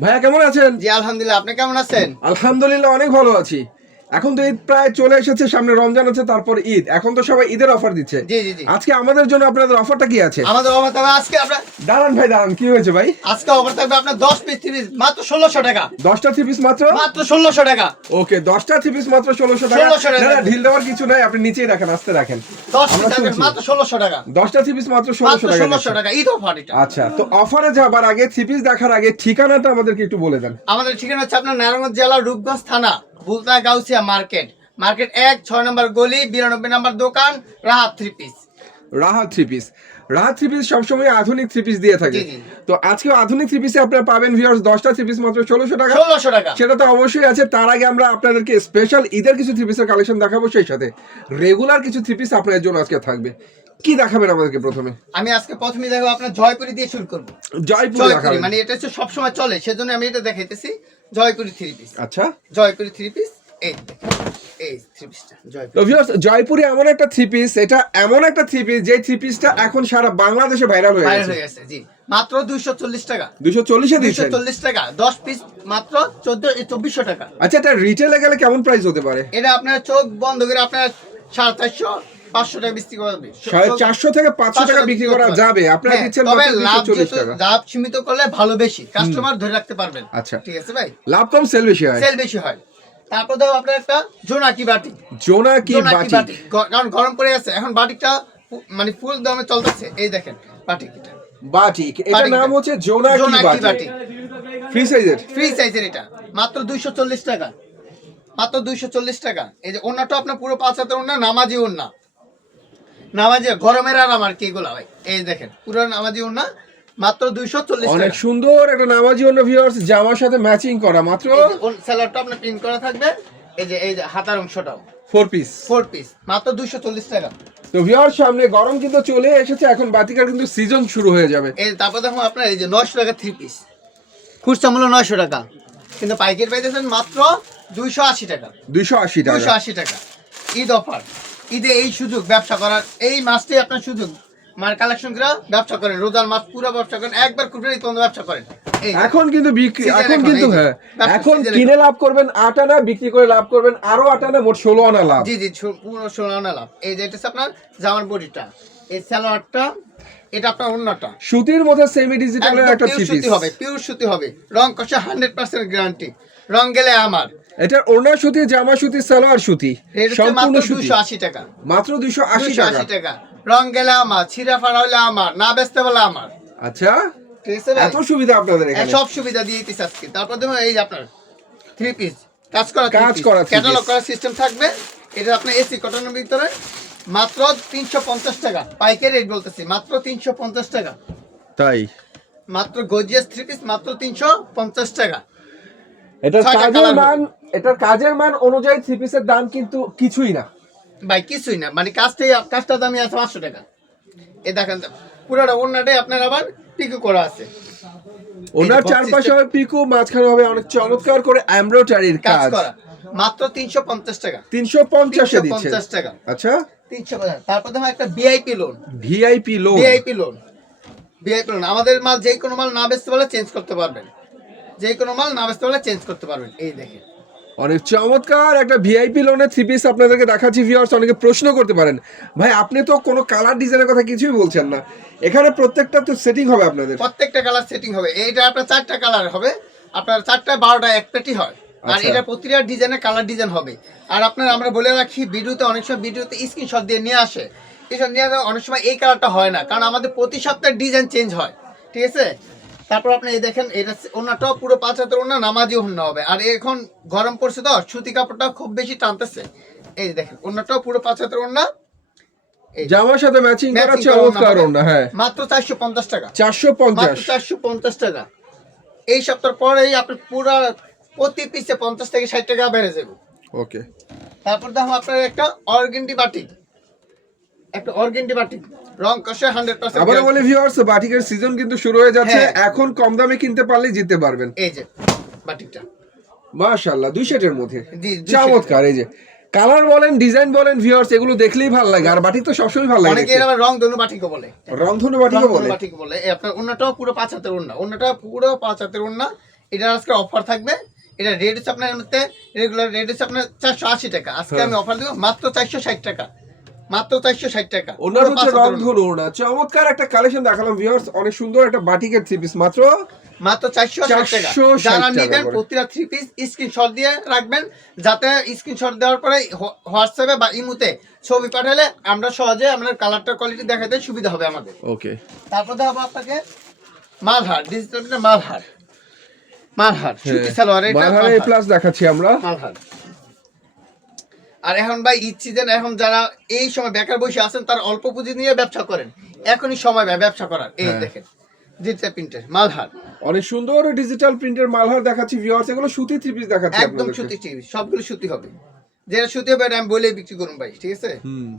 ভাইয়া কেমন আছেন? জি আলহামদুলিল্লাহ আপনি কেমন আছেন? আলহামদুলিল্লাহ অনেক ভালো আছি। এখন তো ঈদ প্রায় চলে এসেছে সামনে রমজান আছে তারপর ঈদ। এখন তো সবাই ঈদের অফার দিচ্ছে। জি জি জি। আজকে আমাদের জন্য আপনাদের অফারটা কি আছে? আমাদের অফার থাকবে আজকে আপনার দাঁড়ান ভাই দাঁড়ান কি হয়েছে ভাই? আজকে অফার থাকবে আপনার দশ পিস তিরিশ মাত্র ষোলোশো টাকা। দশটা থ্রি পিস মাত্র? মাত্র ষোলোশো টাকা। ওকে দশটা থ্রি পিস মাত্র ষোলোশো টাকা। 1600 টাকা। না, ঢিল দেওয়ার কিছু নাই আপনি নিচেই রাখেন আস্তে রাখেন। দশ আমরা পিস থাকবে শুনছি। মাত্র ষোলোশো টাকা। দশটা থ্রি পিস মাত্র ষোলোশো মাত্র টাকা ষোলোশো দিচ্ছেন। টাকা ঈদ অফার এটা। আচ্ছা তো অফারে যাবার আগে থ্রি পিস দেখার আগে ঠিকানাটা আমাদেরকে একটু বলে দেন। আমাদের ঠিকানা হচ্ছে আপনার নারায়ণগঞ্জ জেলার রূপগঞ্জ থানা। বুলতা গাউসিয়া মার্কেট। মার্কেট এক ছয় নম্বর গলি বিরানব্বই নম্বর দোকান Rahat three piece Rahat three piece Rahat three piece সবসময় আধুনিক থ্রি পিস দিয়ে থাকে। তো আজকে আধুনিক থ্রি পিসে আপনারা পাবেন ভিউয়ার্স দশটা থ্রি পিস মাত্র ষোলোশো টাকা। ষোলোশো টাকা। সেটা তো অবশ্যই আছে। তার আগে আমরা আপনাদেরকে স্পেশাল ঈদের কিছু থ্রি পিসের কালেকশন দেখাবো সেই সাথে। রেগুলার কিছু থ্রি পিস আপনাদের জন্য আজকে থাকবে। কি দেখাবেন আমাদেরকে প্রথমে? আমি আজকে প্রথমে দেখো আপনার জয়পুরি দিয়ে শুরু করব। জয়পুর জয়পুরি মানে এটা হচ্ছে সবসময় চলে সেজন্য আমি এটা দেখাইতেছি। জয়পুরি থ্রি পিস আচ্ছা। জয়পুরি থ্রি পিস এই জয়পুরি। এমন একটা থ্রি পিস এটা এমন একটা থ্রি পিস যে থ্রি পিসটা এখন সারা বাংলাদেশে ভাইরাল হয়ে গেছে। জি। মাত্র দুইশো চল্লিশ টাকা। দুশো চল্লিশে দুইশো চল্লিশ টাকা। দশ পিস মাত্র চোদ্দ চব্বিশশো টাকা। আচ্ছা এটা রিটেলে গেলে কেমন প্রাইস হতে পারে? এটা আপনার চোখ বন্ধ করে আপনার সাড়ে চারশো পাঁচশো টাকা বিক্রি সাড়ে চারশো থেকে পাঁচশো টাকা বিক্রি করা যাবে। আপনারা হ্যাঁ, দিচ্ছেন তবে লাভ টাকা। লাভ সীমিত করলে ভালো বেশি। কাস্টমার ধরে রাখতে পারবেন। আচ্ছা। ঠিক আছে ভাই? লাভ কম সেল বেশি হয়। সেল বেশি হয়। তারপর আপনার একটা জোনাকি বাটি। জোনাকি বাটি। কারণ গরম পড়ে আছে এখন বাটিকটা পু- মানে ফুল দামে চলতেছে। এই দেখেন বাটিক এটা। এটার নাম হচ্ছে জোনাকি বাটি। ফ্রি সাইজের? ফ্রি সাইজের এটা। মাত্র দুইশো চল্লিশ টাকা। মাত্র দুইশো চল্লিশ টাকা। এই যে ওনাটা আপনার পুরো পাঁচ হাতের ওনা নামাজি ওনা নামাজি গরমের আরাম আর কি এগুলা ভাই? এই দেখেন পুরো নামাজি ওনা মাত্র দুইশো চল্লিশ অনেক সুন্দর একটা নামাজি অন্য ভিউয়ার্স জামার সাথে ম্যাচিং করা মাত্র স্যালাডটা আপনার প্রিন্ট করা থাকবে? এই যে এই যে হাতার অংশটাও। ফোর পিস ফোর পিস মাত্র দুইশো চল্লিশ টাকা। তো ভিউয়ার্স সামনে গরম কিন্তু চলে এসেছে এখন বাতিকার কিন্তু সিজন শুরু হয়ে যাবে। এই তারপর দেখুন আপনার এই যে নয়শো টাকা থ্রি পিস খুচরা মূল্য নয়শো টাকা। কিন্তু পাইকারি পাইতেছেন মাত্র দুইশো আশি টাকা। দুইশো আশি টাকা। আশি টাকা। ঈদ অফার ঈদে এই সুযোগ ব্যবসা করার এই মাসটাই আপনার সুযোগ। মার কালেকশন করে ব্যবসা করেন রোজার মাস পুরো ব্যবসা করেন একবার কুটুরি তখন ব্যবসা করেন। এখন কিন্তু বিক্রি এখন কিন্তু হ্যাঁ এখন কিনে লাভ করবেন আট আনা বিক্রি করে লাভ করবেন আরও আট আনা মোট ষোলো আনা লাভ। জি জি পুরো সোনা লাভ। এই যে এটা হচ্ছে আপনার জামার বডিটা। এই সালোয়ারটা এটা আপনার অন্যটা সুতির মধ্যে সেমি ডিজিটালের একটা সুতি হবে পিওর সুতি হবে। রং কষা হান্ড্রেড পার্সেন্ট গ্যারান্টি রং গেলে আমার। এটার ওড়না সুতি জামা সুতি সালোয়ার সুতি সম্পূর্ণ সুতি। দুশো আশি টাকা। মাত্র দুইশো আশি দুশো টাকা আশি টাকা। রং গেলে আমার ছিঁড়া ফাড়া হলে আমার না বেচতে বলে আমার। আচ্ছা? এত সুবিধা আপনাদের হ্যাঁ, এখানে? সব সুবিধা দিয়ে দিতেছে আজকে। তারপর দেখুন এই যে আপনার থ্রি পিস কাজ করা কাজ করা ক্যাটালগ। করার সিস্টেম থাকবে। এটা আপনার এসি কটনের ভিতরে। মাত্র তিনশো পঞ্চাশ টাকা। পাইকারি রেট বলতেছি মাত্র তিনশো পঞ্চাশ টাকা। তাই? মাত্র গজিয়াস থ্রি পিস মাত্র তিনশো পঞ্চাশ টাকা। এটা কাজের মান এটার কাজের মান অনুযায়ী থ্রি পিসের দাম কিন্তু কিছুই না। ভাই কিছুই না। মানে কাজটাই কাজটা দামি আছে পাঁচশো টাকা। এ দেখেন পুরোটা অন্যটাই আপনার আবার পিকো করা আছে। ওনার চারপাশে হবে পিকো মাঝখানে হবে অনেক চমৎকার করে এমব্রয়ডারির কাজ করা। মাত্র তিনশো পঞ্চাশ টাকা। তিনশো পঞ্চাশে দিচ্ছে পঞ্চাশ টাকা। আচ্ছা। তিনশো পঞ্চাশ। তারপর দেখুন একটা VIP lawn VIP lawn VIP lawn VIP lawn আমাদের মাল যে কোনো মাল না বেচতে পারলে চেঞ্জ করতে পারবেন। যে কোনো মাল না বেচতে পারলে চেঞ্জ করতে পারবেন। এই দেখেন। অনেক চমৎকার একটা ভিআইপি লোনের থ্রি পিস আপনাদেরকে দেখাচ্ছি ভিউয়ার্স অনেকে প্রশ্ন করতে পারেন। ভাই আপনি তো কোনো কালার ডিজাইনের কথা কিছুই বলছেন না। এখানে প্রত্যেকটা তো সেটিং হবে আপনাদের। প্রত্যেকটা কালার সেটিং হবে। এইটা আপনার চারটা কালার হবে। আপনার চারটা বারোটা এক পেটি হয়। আর আচ্ছা। এটা প্রতিটা ডিজাইনের কালার ডিজাইন হবে। আর আপনার আমরা বলে রাখি ভিডিওতে অনেক সময় ভিডিওতে স্ক্রিনশট দিয়ে নিয়ে আসে। স্ক্রিনশট নিয়ে অনেক সময় এই কালারটা হয় না। কারণ আমাদের প্রতি সপ্তাহে ডিজাইন চেঞ্জ হয়। ঠিক আছে? তারপর আপনি এই দেখেন এটা ওনাটাও পুরো পাঁচ হাতের ওনা নামাজি ওনা হবে। আর এখন গরম পড়ছে তো সুতি কাপড়টা খুব বেশি টানতেছে। এই দেখেন ওনাটাও পুরো পাঁচ হাতের ওনা। জামার সাথে ম্যাচিং করা চমৎকার। ওড়না হ্যাঁ। মাত্র চারশো পঞ্চাশ টাকা। চারশো পঞ্চাশ। মাত্র চারশো পঞ্চাশ টাকা। এই সপ্তাহ পরেই আপনি পুরো প্রতি পিসে পঞ্চাশ থেকে ষাট টাকা বেড়ে যাবে। ওকে তারপর দেখো আপনার একটা অর্গেন্ডি বাটিক। একটা অর্গেন্ডি বাটিক। রং কষে আবার বলে ভিউয়ার্স বাটিকের সিজন কিন্তু শুরু হয়ে যাচ্ছে। হ্যাঁ। এখন কম দামে কিনতে পারলে জিততে পারবেন। এই যে বাটিকটা। মাশাআল্লাহ দুই মধ্যে। চমৎকার এই যে। কালার বলেন ডিজাইন বলেন ভিউয়ার্স এগুলো দেখলেই ভালো লাগে। আর বাটিক তো সবসময় ভালো লাগে অনেকে আবার রং ধনু বাটিকও বলে। রংধনু বাটিকও রংধনু বলে। বাটিক বলে। এই আপনার অন্যটাও পুরো পাঁচ হাতের ওন্না অন্যটা পুরো পাঁচ হাতের ওন্না এটার আজকে অফার থাকবে। এটা রেট হচ্ছে আপনার মধ্যে রেগুলার রেট হচ্ছে আপনার চারশো আশি টাকা। আজকে হ্যাঁ। আমি অফার দেবো মাত্র চারশো ষাট টাকা। মাত্র চারশো ষাট টাকা। ওনার হচ্ছে। রংধনু ওনা চমৎকার একটা কালেকশন দেখালাম ভিউয়ার্স অনেক সুন্দর একটা বাটিকের থ্রি পিস মাত্র মাত্র চারশো ষাট টাকা। যারা নেবেন প্রতিটা থ্রি পিস স্ক্রিনশট দিয়ে রাখবেন যাতে স্ক্রিনশট দেওয়ার পরে হোয়াটসঅ্যাপে বা ইমুতে ছবি পাঠালে আমরা সহজে আমাদের কালারটার কোয়ালিটি দেখাতে সুবিধা হবে আমাদের। ওকে তারপর দেখাবো আপনাকে মালহার ডিজিটাল মালহার। মালহার হ্যাঁ। সুতি সালোয়ার এটা। প্লাস দেখাচ্ছি আমরা। মালহার। আর এখন ভাই ঈদ সিজন এখন যারা এই সময় বেকার বসে আছেন তারা অল্প পুঁজি নিয়ে ব্যবসা করেন। এখনই সময় ভাই ব্যবসা করার। এই হ্যাঁ। দেখেন ডিজিটাল প্রিন্টের মালহার। অনেক সুন্দর ডিজিটাল প্রিন্টের মালহার দেখাচ্ছি ভিউয়ার্স এগুলো সুতি থ্রি পিস দেখাচ্ছি একদম। সুতি চিজ সবগুলো সুতি হবে। যেটা সুতি হবে এটা আমি বলে বিক্রি করুন ভাই ঠিক আছে? হুম।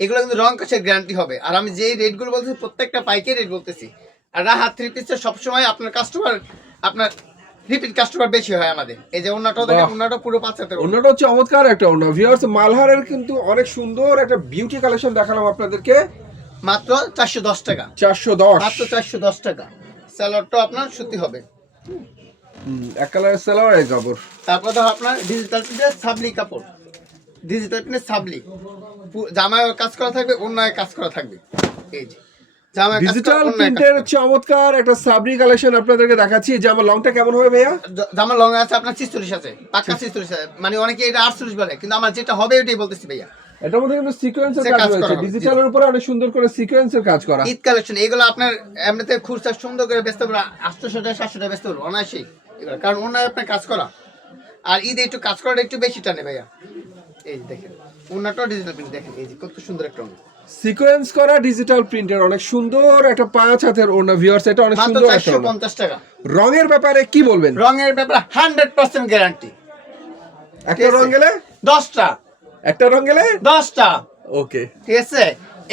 এগুলো কিন্তু রং কাছের গ্যারান্টি হবে। আর আমি যে রেটগুলো বলতেছি প্রত্যেকটা পাইকারি রেট বলতেছি। আর রাহাত থ্রি পিসের সবসময় আপনার কাস্টমার আপনার রিপিট কাস্টমার বেশি হয় আমাদের। এই যে অন্যটাও দেখেন। অন্যটা পুরো পাঁচ হাতের ওড়না। অন্যটা চমৎকার একটা অন্য। ভিউয়ার্স মালহারের কিন্তু অনেক সুন্দর একটা বিউটি কালেকশন দেখালাম আপনাদেরকে। মাত্র চারশো দশ টাকা। চারশো দশ। মাত্র চারশো দশ টাকা। স্যালাডটাও আপনার সুতি হবে। এক কালারের সালোয়ার এক কাপড়। তারপর ধর আপনার ডিজিটাল প্রিন্টের সাবলি কাপড়। ডিজিটাল প্রিন্টের সাবলি। জামায় কাজ করা থাকবে অন্যায় কাজ করা থাকবে। এই যে। ডিজিটাল প্রিন্টের চমৎকার একটা সাবরি কালেকশন আপনাদেরকে দেখাচ্ছি। যে আমার লংটা কেমন হবে ভাইয়া? জামা লং আছে আপনার ছিচল্লিশ আছে পাক্কা ছিচল্লিশ আছে। মানে অনেকে এটা আটচল্লিশ বলে কিন্তু আমার যেটা হবে ওটাই বলতেছি ভাইয়া। এটার মধ্যে কিন্তু সিকোয়েন্সের কাজ কাজ করা রয়েছে ডিজিটালের উপরে অনেক সুন্দর করে সিকোয়েন্সের কাজ করা। ঈদ কালেকশন এগুলো আপনার এমনিতে খুচরা সুন্দর করে টাকা সাতশো টাকা বেচতে পারব অনায়াসেই। এগুলো কারণ অন্যায় আপনার কাজ করা। আর ঈদে একটু কাজ করাটা একটু বেশি টানে ভাইয়া। এই দেখেন অন্যটাও ডিজিটাল প্রিন্ট দেখেন এই যে কত সুন্দর একটা অন্য সিকোয়েন্স করা ডিজিটাল প্রিন্টের অনেক সুন্দর একটা পাঁচ হাতের ওনা ভিউয়ার্স এটা অনেক সুন্দর একটা টাকা। রঙের ব্যাপারে কি বলবেন? রঙের ব্যাপারে হান্ড্রেড পার্সেন্ট গ্যারান্টি একটা রং গেলে দশটা। একটা রং গেলে দশটা। ওকে ঠিক আছে?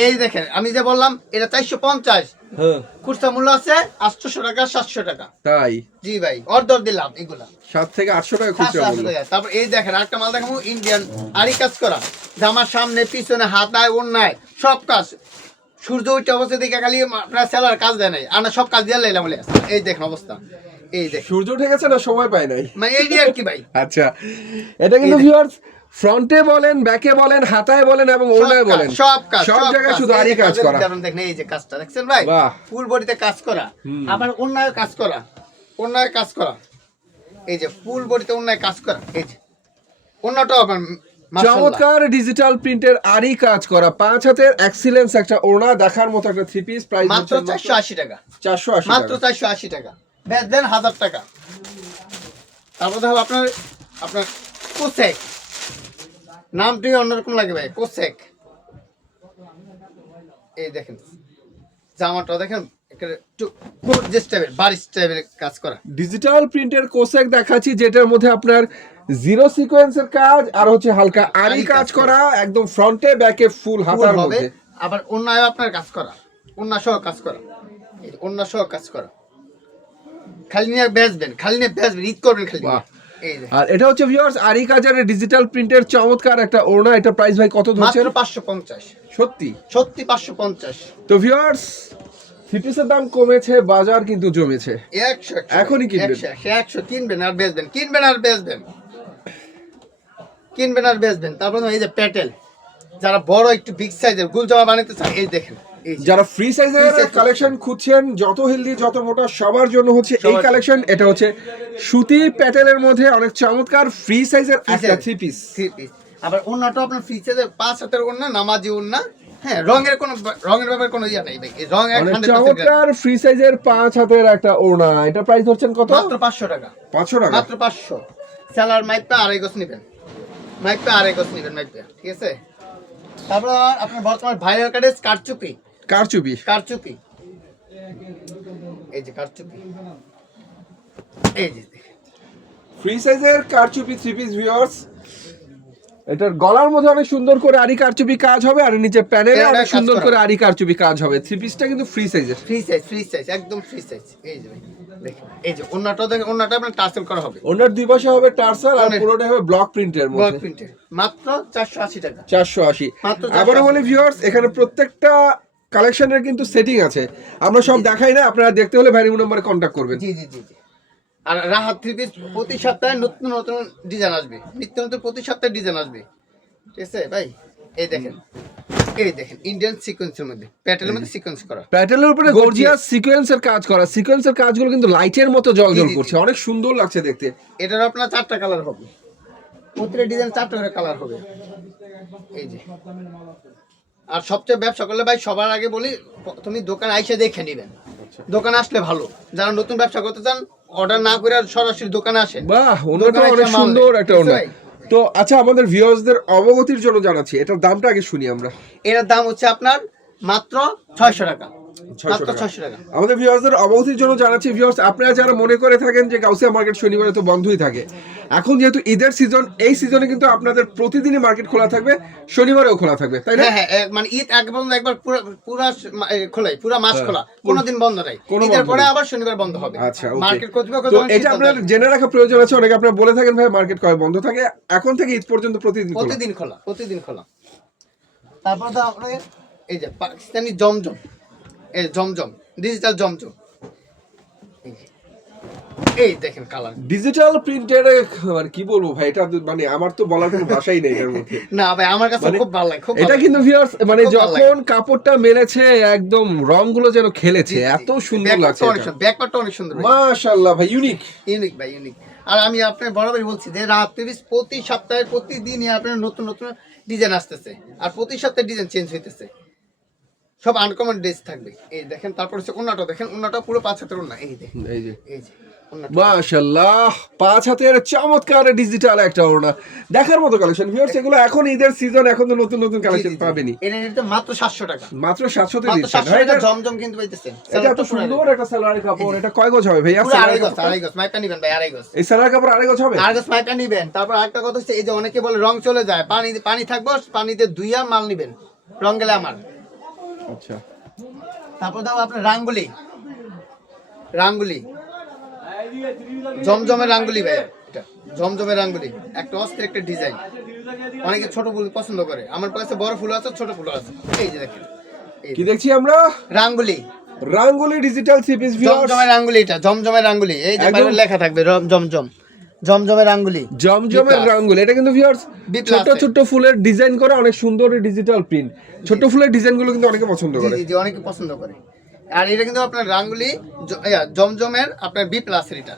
এই দেখেন আমি যে বললাম এটা চারশো পঞ্চাশ। হ্যাঁ। খুচরা মূল্য আছে আটশোশো টাকা সাতশো টাকা। তাই? জি ভাই অর্ডার দিলাম এগুলা। সাত থেকে আটশো টাকা খুচরা। তারপর এই দেখেন আরেকটা মাল দেখাবো ইন্ডিয়ান আরি কাজ করা। জামার সামনে পিছনে হাতায় অন্যায় সব কাজ। সূর্য উঠে অবস্থা দেখে খালি আপনার সেলার কাজ দেয় নাই। আমরা সব কাজ দিয়ে লাইলাম বলে। এই দেখেন অবস্থা। এই দেখেন। সূর্য উঠে গেছে না সময় পাই নাই? মানে এই আর কি ভাই? আচ্ছা। এটা কিন্তু ভিউয়ার্স ফ্রন্টে বলেন ব্যাকে বলেন হাতায় বলেন এবং ওড়নায় বলেন। সব কাজ সব জায়গায় শুধু আরই কাজ করা। উদাহরণ দেখেন এই যে কাজটা দেখছেন ভাই? ফুল বডিতে কাজ করা আবার অন্যায় কাজ করা অন্যায় কাজ করা। এই যে ফুল বডিতে অন্যায় কাজ করা এই যে। অন্যটাও আবার চমৎকার ডিজিটাল প্রিন্টের আরই কাজ করা। পাঁচ হাতের এক্সিলেন্স একটা ওড়না দেখার মতো একটা থ্রি পিস প্রাইস মাত্র চারশো আশি টাকা। চারশো আশি মাত্র টাকা। চারশো আশি টাকা। বেচ দেন হাজার টাকা। তারপর দেখো আপনার আপনার কোসেক নামটি অন্যরকম লাগে ভাই কোসেক। এই দেখেন জামাটা দেখেন কাজ ডিজিটাল প্রিন্টের কোসেক দেখাচ্ছি যেটার মধ্যে আপনার জিরো সিকোয়েন্সের কাজ আর হচ্ছে হালকা আরি কাজ করা। একদম ফ্রন্টে ব্যাকে ফুল হাতার মধ্যে। আবার অন্যায় আপনার কাজ করা অন্য সহ কাজ করা। অন্য সহ কাজ করা। খালি নিয়ে বেচবেন খালি নিয়ে বেচবেন ঈদ করবেন খালি আর এটা হচ্ছে ভিউয়ার্স আরি কাজের ডিজিটাল প্রিন্টের চমৎকার একটা ওড়না। এটা প্রাইস ভাই কত মাত্র পাঁচশো পঞ্চাশ। সত্যি? সত্যি পাঁচশো পঞ্চাশ। তো ভিউয়ার্স থ্রি দাম কমেছে বাজার কিন্তু জমেছে। একশো এখনই কিনবেন। একশো কিনবেন আর বেচবেন কিনবেন আর বেচবেন। কিনবেন আর বেচবেন। তারপর এই যে প্যাটেল যারা বড় একটু বিগ সাইজের গুল জামা বানাতে চায় এই দেখেন। যারা ফ্রি সাইজের কালেকশন খুঁজছেন যত হেলদি যত মোটা সবার জন্য হচ্ছে এই কালেকশন এটা হচ্ছে সুতি প্যাটেলের মধ্যে অনেক চমৎকার ফ্রি সাইজের একটা। Three piece Three piece। আবার অন্যটা আপনার ফ্রিজে পাঁচ হাতের ওড়না নামাজি ওড়না হ্যাঁ রঙের কোনো রঙের ব্যাপারে কোনো ইয়া নেই ভাই। রং এক অনেক 100% চমৎকার ফ্রি সাইজের পাঁচ হাতের একটা ওড়না। এটা প্রাইস ধরছেন কত? মাত্র পাঁচশো টাকা। পাঁচশো টাকা? মাত্র পাঁচশো। স্যালার মাইপটা আড়াই গোছ নেবেন। মাইপটা আড়াই গোছ নেবেন মাইপটা ঠিক আছে? তারপর আপনার বর্তমান ভাইরাল কার্ডের কারচুপি কারচুপি। কারচুপি। এই যে কারচুপি। এই যে ফ্রি সাইজের কারচুপি থ্রি পিস ভিউয়ার্স এটার গলার মধ্যে অনেক সুন্দর করে আরি কারচুপি কাজ হবে আর নিচে প্যানেলে অনেক সুন্দর করে। আরি কারচুপি কাজ হবে। থ্রি পিসটা কিন্তু ফ্রি সাইজের ফ্রি সাইজ ফ্রি সাইজ একদম ফ্রি সাইজ এই যে দেখেন। এই যে অন্যটা দেখেন অন্যটা আপনার টার্সেল করা হবে। ওনার দুই পাশে হবে টার্সাল আর পুরোটা হবে ব্লক প্রিন্টের ব্লক মধ্যে। প্রিন্টের মাত্র চারশো আশি টাকা। চারশো আশি। মাত্র আবারও 480 বলি ভিউয়ার্স এখানে প্রত্যেকটা কালেকশনের কিন্তু সেটিং আছে। আমরা সব দেখাই না আপনারা দেখতে হলে ভ্যারিউ নাম্বারে কন্ট্যাক্ট করবেন। জি জি জি আর রাহাত থ্রি পিস প্রতি সপ্তাহে নতুন নতুন ডিজাইন আসবে। নিত্য নতুন প্রতি সপ্তাহে ডিজাইন আসবে। ঠিক আছে ভাই? এই দেখেন। এই দেখেন ইন্ডিয়ান সিকোয়েন্সের মধ্যে প্যাটেলের মধ্যে সিকোয়েন্স করা। প্যাটেলের উপরে. গর্জিয়াস সিকোয়েন্সের কাজ করা। সিকোয়েন্সের কাজগুলো কিন্তু লাইটের মতো জল জি, জল জি, জি। করছে। অনেক সুন্দর লাগছে দেখতে। এটার আপনার চারটা কালার হবে। প্রতিটা ডিজাইন চারটা করে কালার হবে। এই যে। আর সবচেয়ে ব্যবসা করলে ভাই সবার আগে বলি তুমি দোকান আইসে দেখে নিবেন। দোকান আসলে ভালো। যারা নতুন ব্যবসা করতে চান অর্ডার না করে আর সরাসরি দোকান আসেন। বাহ ওনাটা অনেক সুন্দর। একটা বুঝতে ওনা তো আচ্ছা আমাদের ভিউয়ার্সদের অবগতির জন্য জানাচ্ছি এটার দামটা আগে শুনি আমরা। এটার দাম হচ্ছে আপনার মাত্র ছয়শো টাকা। 600 মাত্র টাকা। ছয়শো টাকা। আমাদের ভিউয়ার্সদের অবগতির জন্য জানাচ্ছি ভিউয়ার্স আপনারা যারা মনে করে থাকেন যে গাউসিয়া মার্কেট শনিবারে তো বন্ধই থাকে এখন যেহেতু ঈদের সিজন এই সিজনে কিন্তু আপনাদের প্রতিদিনই মার্কেট খোলা থাকবে শনিবারেও খোলা থাকবে তাই না? হ্যাঁ হ্যাঁ মানে ঈদ এক বন্ধ একবার পুরো পুরা মা- এ, খোলাই পুরা মাস খোলা কোনোদিন বন্ধ নাই। হ্যাঁ। ঈদের পরে আবার শনিবার বন্ধ হবে। আচ্ছা মার্কেট কর্তৃপক্ষ তো এটা আপনার জেনে রাখা প্রয়োজন আছে অনেকে আপনার বলে থাকেন ভাই মার্কেট কবে বন্ধ থাকে? এখন থেকে ঈদ পর্যন্ত প্রতিদিন। প্রতিদিন খোলা প্রতিদিন খোলা। তারপর তো আপনার এই যে পাকিস্তানি জমজম এই জমজম ডিজিটাল জমজম। এই দেখেন কালার ডিজিটাল প্রিন্টের মানে কি বলব ভাই এটা মানে আমার তো বলার কোনো ভাষাই নেই এর মধ্যে। না ভাই আমার কাছে মানে খুব ভালো লাগে খুব এটা কিন্তু ভিউয়ার্স মানে যখন কাপড়টা মেলেছে একদম রংগুলো যেন খেলেছে এত সুন্দর লাগছে ব্যাকপার্টটা অনেক সুন্দর। মাশাআল্লাহ ভাই ইউনিক ইউনিক ভাই ইউনিক আর আমি আপনার বরাবরই বলছি যে রাত তিরিশ প্রতি সপ্তাহে প্রতিদিনই আপনার নতুন নতুন ডিজাইন আসতেছে। আর প্রতি সপ্তাহে ডিজাইন চেঞ্জ হইতেছে। সব আনকমন ড্রেস থাকবে। এই দেখেন তারপর হচ্ছে ওনাটা দেখেন ওনাটা পুরো পাঁচ হাতের ওনা এই দেখেন এই যে। এই যে ওনাটা মাশাআল্লাহ পাঁচ হাতের চমৎকার ডিজিটাল একটা ওড়না। দেখার মতো কালেকশন ভিউয়ার্স এগুলো এখন ঈদের সিজন এখন তো নতুন নতুন কালেকশন পাবেনি এটা নিতে মাত্র সাতশো টাকা। মাত্র সাতশোতে মাত্র দিচ্ছেন। সাতশো ভাই টাকা এটা জমজম কিন্তু পাইতেছেন। এটা এত সুন্দর একটা সালোয়ারের কাপড়। এটা কয় গজ হবে পুরো আড়াই গজ আড়াই গজ। মাইপটা নিবেন ভাই আড়াই গজ। এই সালোয়ার কাপড় আড়াই গজ হবে? আড়াই গজ নিবেন। তারপর আরেকটা কথা হচ্ছে এই যে অনেকে বলে রং চলে যায় পানি পানি থাকব পানিতে দুইয়া মাল নিবেন। রং গেলে আমার। আচ্ছা। তারপর দাও আপনার রাঙ্গুলি। রাঙ্গুলি। জমজমের রাঙ্গুলি ভাই এটা। জমজমের রাঙ্গুলি। একটা অস্থির একটা ডিজাইন। অনেকে ছোট ফুল পছন্দ করে। আমার কাছে বড় ফুল আছে ছোট ফুল আছে। এই যে দেখেন। এই কি দেখছি আমরা? রাঙ্গুলি। রাঙ্গুলি ডিজিটাল থ্রি পিস ভিউয়ার্স জমজমের রাঙ্গুলি এটা জমজমের রাঙ্গুলি। এই যে বাইরে লেখা থাকবে রম- জমজম। জমজমের রাঙ্গুলি জমজমের। রাঙ্গুলি। এটা কিন্তু ভিউয়ার্স ছোট ছোট ফুলের ডিজাইন করা অনেক সুন্দর ডিজিটাল প্রিন্ট ছোট ফুলের ডিজাইনগুলো কিন্তু অনেকে পছন্দ করে। জি অনেকে পছন্দ করে। আর এটা কিন্তু আপনার রাঙ্গুলি জমজমের আপনার বি প্লাসের এটা।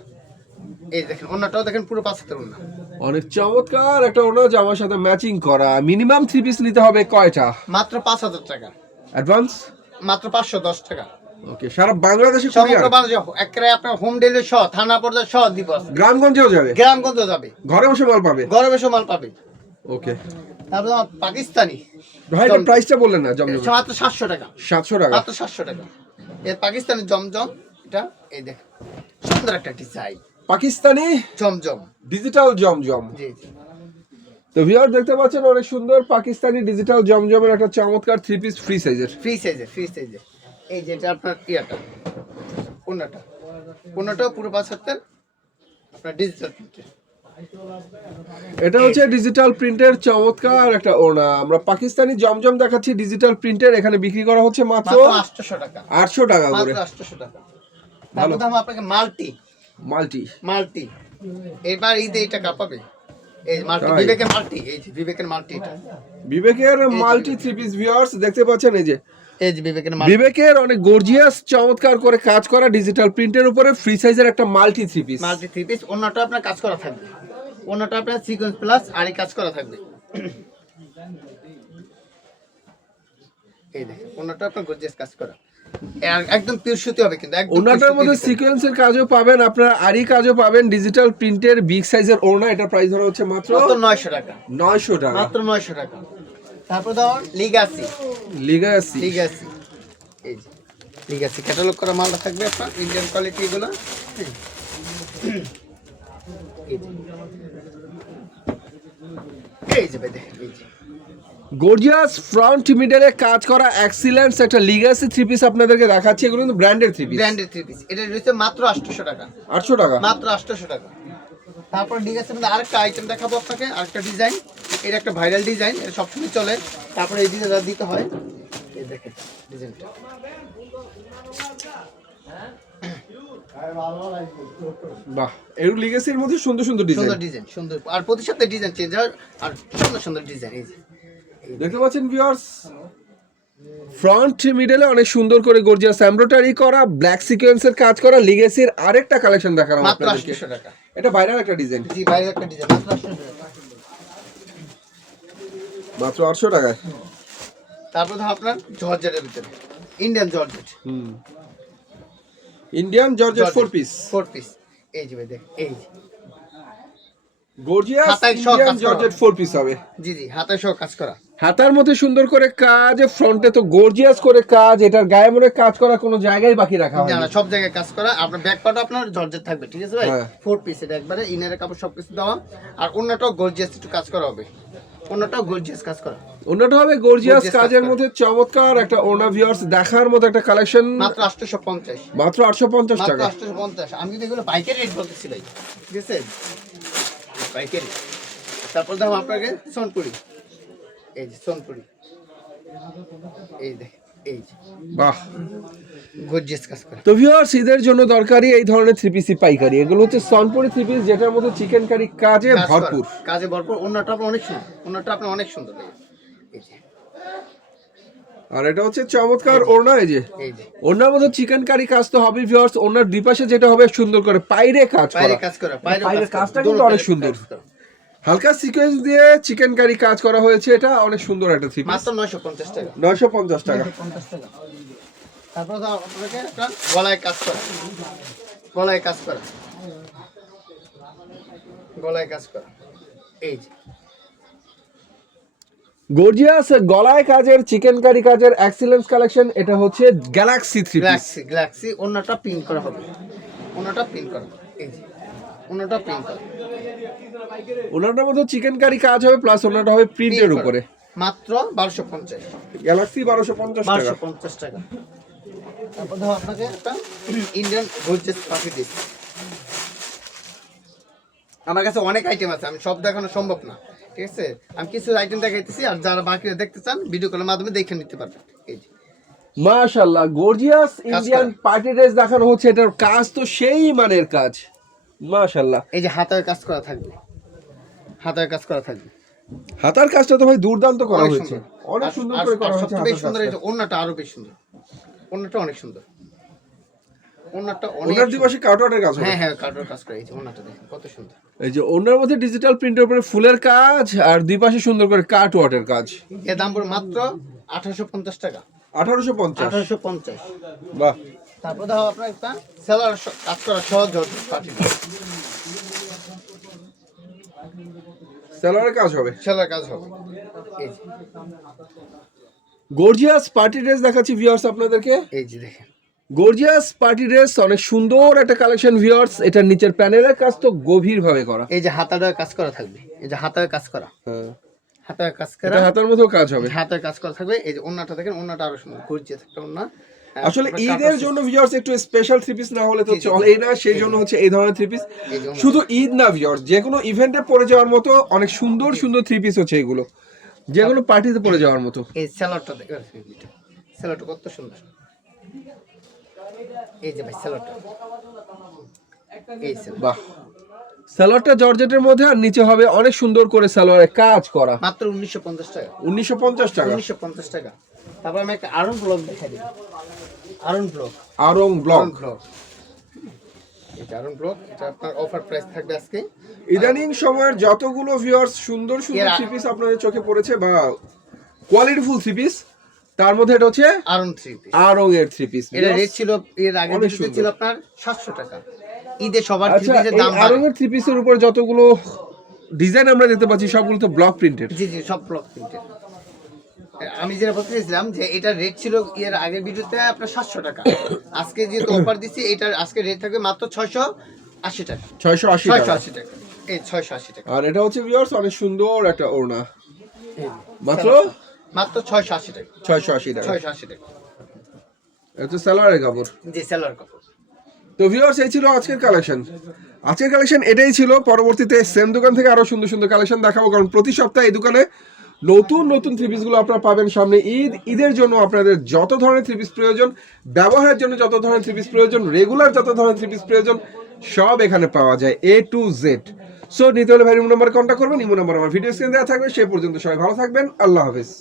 এই দেখেন অন্যটাও দেখেন পুরো পাঁচ হাতের অন্য অনেক চমৎকার একটা ওনা জামার সাথে ম্যাচিং করা। মিনিমাম থ্রি পিস নিতে হবে কয়টা? মাত্র পাঁচ হাজার টাকা। অ্যাডভান্স মাত্র পাঁচশো দশ টাকা। ওকে সারা বাংলাদেশে সমগ্র বাংলাদেশে একেবারে আপনার হোম ডেলিভারি সহ থানা পর্যায়ে সহ দিব গ্রামগঞ্জেও যাবে? গ্রামগঞ্জ যাবে। ঘরে বসে মাল পাবে? ঘরে বসে মাল পাবে। ওকে তারপর পাকিস্তানি। ভাই এটা প্রাইসটা বললেন না জমজম মাত্র সাতশো টাকা। সাতশো টাকা। মাত্র সাতশো টাকা। এর পাকিস্তানি জমজম এটা এই দেখ সুন্দর একটা ডিজাইন পাকিস্তানি? জমজম। ডিজিটাল জমজম। জি জি। তো ভিউয়ার দেখতে পাচ্ছেন অনেক সুন্দর পাকিস্তানি ডিজিটাল জমজমের একটা চমৎকার থ্রি পিস ফ্রি সাইজের ফ্রি সাইজে ফ্রি সাইজে এই যেটা আপনার ইয়াটা কোনটা? কোনটাও পুরো পাঁচ হাতের? আপনার ডিজিটাল প্রিন্টের এটা হচ্ছে ডিজিটাল প্রিন্টের চমৎকার একটা ওনা আমরা পাকিস্তানি জমজম দেখাচ্ছি ডিজিটাল প্রিন্টের এখানে বিক্রি করা হচ্ছে মাত্র মাত্র আটশোশো টাকা। আটশো টাকা করে। মাত্র আটশোশো টাকা। ভালো। দাম আপনাকে মাল্টি। মাল্টি। মাল্টি। এবার ঈদে এটা কাঁপাবে। এই মাল্টি? বিবেকের মাল্টি। এই বিবেকের মাল্টি এটা। বিবেকের মাল্টি থ্রি পিস ভিউয়ার্স দেখতে পাচ্ছেন এই যে। এই যে বিবেকের বিবেকের অনেক গর্জিয়াস চমৎকার করে কাজ করা ডিজিটাল প্রিন্টের উপরে ফ্রি সাইজের একটা multi three piece multi three piece অন্যটা আপনার কাজ করা থাকবে। অন্যটা আপনার সিকোয়েন্স প্লাস আর কাজ করা থাকবে। এই দেখেন অন্যটা আপনার গর্জিয়াস কাজ করা। একদম পিওর হবে কিন্তু একদম pure ওনাটার মধ্যে দিতে হবে। সিকোয়েন্সের কাজও পাবেন আপনারা আরি কাজও পাবেন ডিজিটাল প্রিন্টের বিগ সাইজের ওড়না এটা প্রাইস ধরা হচ্ছে মাত্র মাত্র নয়শো টাকা। নয়শো টাকা। মাত্র নয়শো টাকা। তারপর দাও লিগাসি লিগাসি লিগাসি এই যে লিগাসি ক্যাটালগ করা মালটা থাকবে আপনার ইন্ডিয়ান কোয়ালিটি এগুলো। এই যে। ভাই দেখেন এই যে। গর্জিয়াস ফ্রন্ট মিডলে কাজ করা এক্সিলেন্স একটা লিগাসি থ্রি পিস আপনাদেরকে দেখাচ্ছি এগুলো কিন্তু branded three piece branded three piece এটা রয়েছে মাত্র আটশোশো টাকা। আটশো টাকা? মাত্র আটশোশো টাকা। তারপর ডিজাইনের মধ্যে আরেকটা আইটেম দেখাবো আপনাকে আরেকটা ডিজাইন এটা একটা ভাইরাল ডিজাইন এটা সবসময় চলে। তারপরে এই ডিজাইনটা দিতে হয়। এই দেখেন ডিজাইনটা। বাহ এর লিগাসির মধ্যে সুন্দর সুন্দর ডিজাইন। সুন্দর ডিজাইন সুন্দর। আর প্রতি সপ্তাহে ডিজাইন চেঞ্জ হয় আর সুন্দর সুন্দর ডিজাইন এই দেখতে পাচ্ছেন ভিউয়ার্স ফ্রন্ট মিডলে অনেক সুন্দর করে গর্জিয়াস এমব্রয়ডারি করা ব্ল্যাক সিকোয়েন্সের কাজ করা লিগেসির আরেকটা কালেকশন দেখালাম আপনাদেরকে। এটা বাইরের একটা ডিজাইন জি বাইরে একটা ডিজাইন মাত্র আটশোশো টাকা। মাত্র আটশো টাকায়। তারপর ধর আপনার জর্জেটের ভিতরে। Indian georgette. হুম। Indian georgette four piece four piece এই যে ভাই দেখ এই যে। Gorgeous Indian georgette four piece হবে। জি জি হাতে সহ কাজ করা। হাতার মধ্যে সুন্দর করে কাজ ফ্রন্টে তো গর্জিয়াস করে কাজ এটার গায়ে মনে কাজ করা কোনো জায়গায় বাকি রাখা হয় সব জায়গায় কাজ করা। আপনার ব্যাক পার্ট আপনার জর্জেট থাকবে ঠিক আছে ভাই। ফোর পিস এটা একবারে ইনারের কাপড় সব কিছু দেওয়া। আর অন্যটাও গর্জিয়াস একটু কাজ করা হবে। অন্যটাও গর্জিয়াস কাজ করা। অন্যটা হবে গর্জিয়াস কাজের মধ্যে চমৎকার একটা ওনা ভিউয়ার্স দেখার মতো একটা কালেকশন মাত্র আটশোশো পঞ্চাশ। মাত্র আটশো পঞ্চাশ মাত্র টাকা। আটশোশো পঞ্চাশ। আমি কিন্তু এগুলো বাইকের রেট বলতেছি ভাই। ঠিক আছে পাইকারি। তারপর দাম আপনাকে সোনপুরি। এই যে সোনপুরি। এই দেখ এই বাহ। গর্জিয়াস কাজ করা। তো ভিউয়ার্স ঈদের জন্য দরকারি এই ধরনের থ্রি পিসি পাইকারি। এগুলো হচ্ছে সনপুরি থ্রি পিস যেটার মধ্যে চিকেন কারি কাজে ভরপুর। কাজে ভরপুর। অন্যটা আপনার অনেক সুন্দর। অন্যটা আপনার অনেক সুন্দর। লাগে এই যে। আর এটা হচ্ছে চমৎকার ওড়না এই যে। ওড়নার মধ্যে চিকেন কারি কাজ তো হবে ভিউয়ার্স ওড়নার দুই পাশে যেটা হবে সুন্দর করে পাইরে কাজ করা। কাজ করা বাইরে বাইরের কাজ কাজটা কিন্তু অনেক সুন্দর। হালকা সিকোয়েন্স দিয়ে চিকেন কারি কাজ করা হয়েছে এটা। অনেক সুন্দর একটা থ্রি পিস মাত্র নয়শো পঞ্চাশ টাকা। নয়শো পঞ্চাশ টাকা। পঞ্চাশ টাকা। তারপর আপনাকে একটা গলায় কাজ করা। গলায় কাজ করা। গলায় কাজ করা। এই যে। গর্জিয়াস গলায় কাজের চিকেন কারি কাজের এক্সিলেন্স কালেকশন এটা হচ্ছে galaxy three piece galaxy galaxy অন্যটা পিন করা হবে। অন্যটা পিন করা এই যে। অন্যটা পিন করা ওনাটার মধ্যে চিকেন কারি কাজ হবে প্লাস ওনাটা হবে প্রিন্টের উপরে। মাত্র বারোশো পঞ্চাশ গ্যালাক্সি বারোশো পঞ্চাশ টাকা। বারোশো পঞ্চাশ টাকা। তারপর ধরো আপনাকে একটা ইন্ডিয়ান গোলচেস পাখি দিই। আমার কাছে অনেক আইটেম আছে আমি সব দেখানো সম্ভব না ঠিক আছে? আমি কিছু আইটেম দেখাইতেছি আর যারা বাকিরা দেখতে চান ভিডিও কলের মাধ্যমে দেখে নিতে পারবেন। এই যে। মাশাল্লাহ গর্জিয়াস ইন্ডিয়ান পার্টি ড্রেস দেখানো হচ্ছে এটার কাজ তো সেই মানের কাজ। মাশাল্লাহ এই যে হাতের কাজ করা থাকবে। হাতের কাজ করা থাকবে। হাতার কাজটা তো ভাই দুর্দান্ত করা হয়েছে। অনেক সুন্দর করে করা হয়েছে সবচেয়ে সুন্দর। এটা অন্যটা আরও বেশি সুন্দর। অন্যটা অনেক সুন্দর। অন্যটা অনেক কাজ হ্যাঁ হ্যাঁ কার্ডের কাজ করা। এই যে অন্যটা দেখেন কত সুন্দর। এই যে ওনার মধ্যে ডিজিটাল প্রিন্টের উপরে ফুলের কাজ আর দুই পাশে সুন্দর করে কাজ। এর দাম পড়ে মাত্র আঠারোশো পঞ্চাশ টাকা। আঠারোশো পঞ্চাশ। আঠারোশো পঞ্চাশ। বাহ। তারপর দেখো আপনার একটা সেলার কাজ করা সহজ হবে সেলারের কাজ হবে? সেলার কাজ হবে। গর্জিয়াস পার্টি ড্রেস দেখাচ্ছি ভিউয়ার্স আপনাদেরকে। এই যে দেখেন। গর্জিয়াস পার্টি ড্রেস অনেক সুন্দর একটা কালেকশন ভিউয়ার্স এটার নিচের প্যানেলের কাজ তো গভীর ভাবে করা। এই যে হাতার কাজ করা থাকবে। এই যে হাতার কাজ করা। হাতার কাজ করা। হাতার মতো কাজ হবে। হাতের কাজ করা থাকবে। এই যে অন্যটা দেখেন অন্যটা আরও সুন্দর। গর্জিয়াস একটা অন্য আসলে ঈদের জন্য ভিউয়ার্স একটু স্পেশাল থ্রি পিস না হলে তো চলেই না সেই জন্য হচ্ছে এই ধরনের থ্রি পিস শুধু ঈদ না ভিউয়ার্স যে কোনো ইভেন্টে পরে যাওয়ার মতো অনেক সুন্দর সুন্দর থ্রি পিস হচ্ছে এগুলো। যে কোনো পার্টিতে পরে যাওয়ার মতো। এই স্যালাডটা দেখেন স্যালাডটা কত সুন্দর। এই যে ভাই স্যালাডটা এই বাহ। সালোয়ারটা জর্জেটের মধ্যে আর নিচে হবে অনেক সুন্দর করে সালোয়ারে কাজ করা। মাত্র উনিশশো পঞ্চাশ টাকা। উনিশশো পঞ্চাশ টাকা। উনিশশো পঞ্চাশ টাকা। তারপর আমি একটা আরন ব্লক দেখাই দিই। আরন ব্লক আরং ব্লক আরন ব্লক এটা আরন ব্লক এটা আপনার অফার প্রাইস থাকবে আজকে। ইদানিং সময়ের যতগুলো ভিউয়ার্স সুন্দর সুন্দর এরা- থ্রি পিস আপনাদের চোখে পড়েছে বা কোয়ালিটিফুল থ্রি পিস তার মধ্যে এটা হচ্ছে থ্রি পিস আরং এর থ্রি পিস এটা রেট ছিল এর আগে ছিল আপনার সাতশো টাকা। ঈদে সবার থ্রি আচ্ছা পিসের দাম আরং এর থ্রি পিসের উপর যতগুলো ডিজাইন আমরা দেখতে পাচ্ছি সবগুলো তো ব্লক প্রিন্টেড জি জি সব ব্লক প্রিন্টেড আমি যেটা বলতে চাইছিলাম যে এটার রেট ছিল এর আগের ভিডিওতে আপনার সাতশো টাকা। আজকে যেহেতু অফার দিচ্ছি এটার আজকে রেট থাকবে মাত্র ছয়শো আশি টাকা। ছয়শো আশি ছয়শো আশি টাকা। এই ছয়শো আশি টাকা। আর এটা হচ্ছে ভিউয়ার্স অনেক সুন্দর একটা ওড়না। মাত্র? মাত্র ছয়শো আশি টাকা। ছয়শো আশি টাকা। ছয়শো আশি টাকা। এটা হচ্ছে সালোয়ারের কাপড়। জি সেলার কাপড়। তো ভিউয়ার্স এই ছিল আজকের কালেকশন আজকের কালেকশন এটাই ছিল। পরবর্তীতে সেম দোকান থেকে আরও সুন্দর সুন্দর কালেকশন দেখাবো কারণ প্রতি সপ্তাহে এই দোকানে নতুন নতুন থ্রি গুলো আপনারা পাবেন সামনে ঈদ। ঈদের জন্য আপনাদের যত ধরনের থ্রি পিস প্রয়োজন, ব্যবহারের জন্য যত ধরনের থ্রি পিস প্রয়োজন রেগুলার যত ধরনের থ্রি পিস প্রয়োজন, সব এখানে পাওয়া যায় এ টু জেড সো নিতে হলে ভাই ইমো নাম্বার কন্ট্যাক্ট করবেন ইমো নাম্বার আমার ভিডিও স্ক্রিন দেওয়া থাকবে, সে পর্যন্ত সবাই ভালো থাকবেন। আল্লাহ হাফিজ।